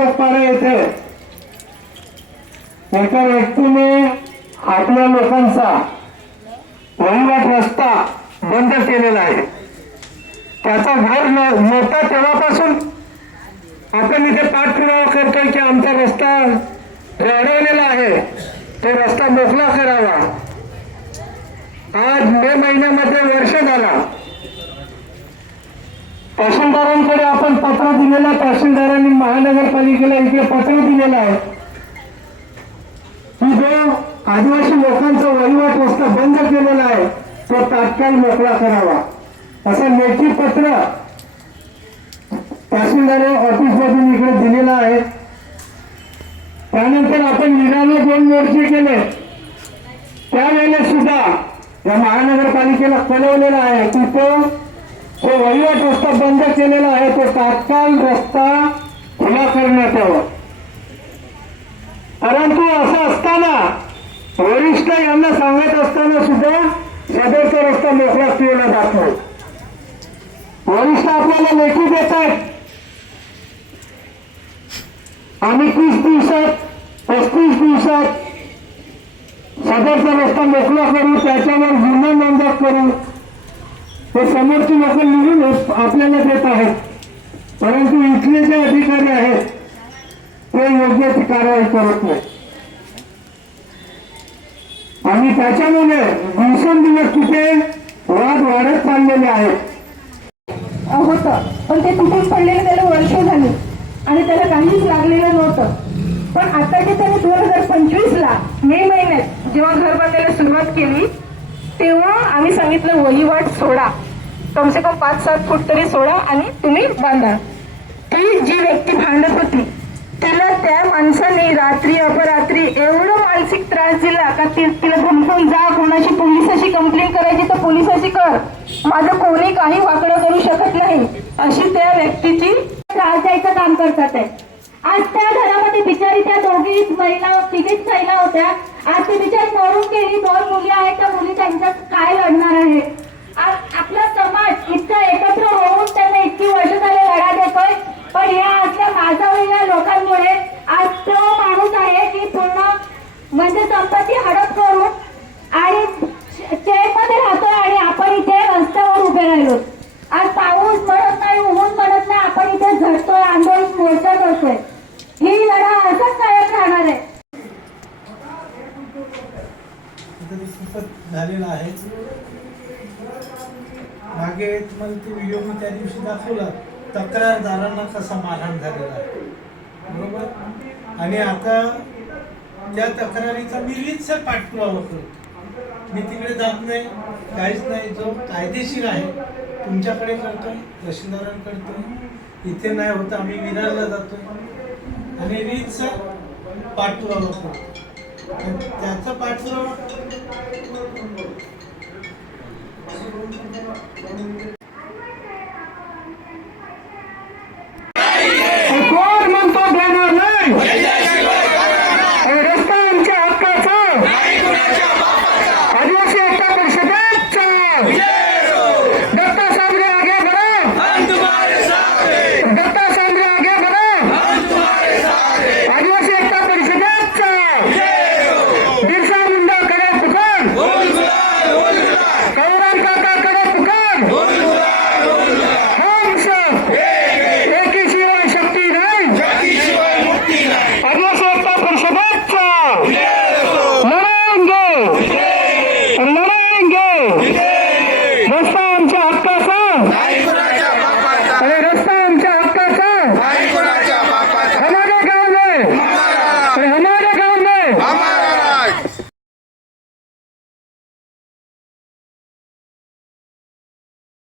चोकपाडा येथे एका व्यक्तीने आपल्या लोकांचा वहिवाट रस्ता बंद केलेला आहे। त्याचा भर मोठा तेव्हापासून आपण इथे पाठपुरावा करतोय की आमचा रस्ता जो अडवलेला आहे तो रस्ता मोकळा करावा। आज मे महिन्यामध्ये वर्ष झाला, तहसीलदारांकडे आपण पत्र दिलेलं, तहसीलदारांनी महानगरपालिकेला इकडे पत्र दिलेलं आहे की जो आदिवासी लोकांचा वहिवाट रस्ता बंद केलेला आहे तो तात्काळ मोकळा करावा, असं लेखी पत्र तहसीलदार ऑफिसमधून इकडे दिलेलं आहे। त्यानंतर आपण निराने 2 मोर्चे केले, त्यावेळेला सुद्धा या महानगरपालिकेला कळवलेलं आहे की तो जो वहिवाट रस्ता बंद केलेला आहे तो तात्काळ रस्ता खुला करण्यात यावा। परंतु असं असताना वरिष्ठ यांना सांगत असताना सुद्धा सदरचा रस्ता मोकळा केला जात नाही। वरिष्ठ आपल्याला लेखी देत आहेत आम्ही 30 दिवसात 35 दिवसात सदरचा रस्ता मोकळा करू, त्याच्यावर गुन्हा नोंद करू, हे समोरची लोक निघून आपल्याला देत आहेत, परंतु इथले जे अधिकारी आहेत ते योग्य ती कारवाई करत नाही आणि त्याच्यामुळे दिवसेंदिवस तिथे वाद वाढत चाललेले आहेत। होतं पण ते तुटून पडलेलं त्याला वर्ष झाली आणि त्याला काहीच लागलेलं नव्हतं। पण आता जे त्याने 2025ला मे महिन्यात जेव्हा घर बांधायला सुरुवात केली तेव्हा आम्ही सांगितलं वहिवाट सोडा, कमसे कम 5-7 फूट तरी सोडा आणि तुम्ही बांधा। ती जी व्यक्ती भांडत होती तिला त्या माणसाने रात्री अपरात्री एवढं मानसिक त्रास दिला का तिला धमकून जा, कोणाशी पोलिसाशी कंप्लेंट करायची तर पोलिसाशी कर, माझं कोणी काही वाकडं करू शकत नाही, अशी त्या व्यक्तीची त्रास द्यायचं काम करतात आहे। आज त्या घरामध्ये बिचारी त्या तिघीच महिला होत्या, आज ती बिचारी मरून गेली, 2 मुली आहेत, त्या मुली त्यांच्यात काय लढणार आहे। आज आपला समाज इतका एकत्र होऊन त्यांना इतकी वर्ष झाले लढा देतोय, पण या असल्या माजावलेल्या लोकांमुळे आज तो माणूस आहे की पूर्ण म्हणजे संपत्ती हडप करून आणि चेअरमध्ये राहतोय आणि आपण इथे रस्त्यावर उभे राहिलो। आज पाऊस म्हणत नाही, ऊन म्हणत नाही, आपण इथे झटतोय, आंदोलन मोर्चा करतोय, ही लढा असंच कायम राहणार आहे। झालेला आहे मागे तुम्हाला ते व्हिडिओ मी त्या दिवशी दाखवला, तक्रारदारांना कसा मारहाण झालेला आहे, बरोबर। आणि आता त्या तक्रारीचा मी रीतसर पाठपुरावा करतो, मी तिकडे जात नाही, काहीच नाही, जो कायदेशीर आहे तुमच्याकडे करतोय, तहसीलदारांकडे करतोय, इथे नाही होतं आम्ही विरारला जातोय आणि रीतसर पाठपुरावा करतो। त्याचा पाठपुरावा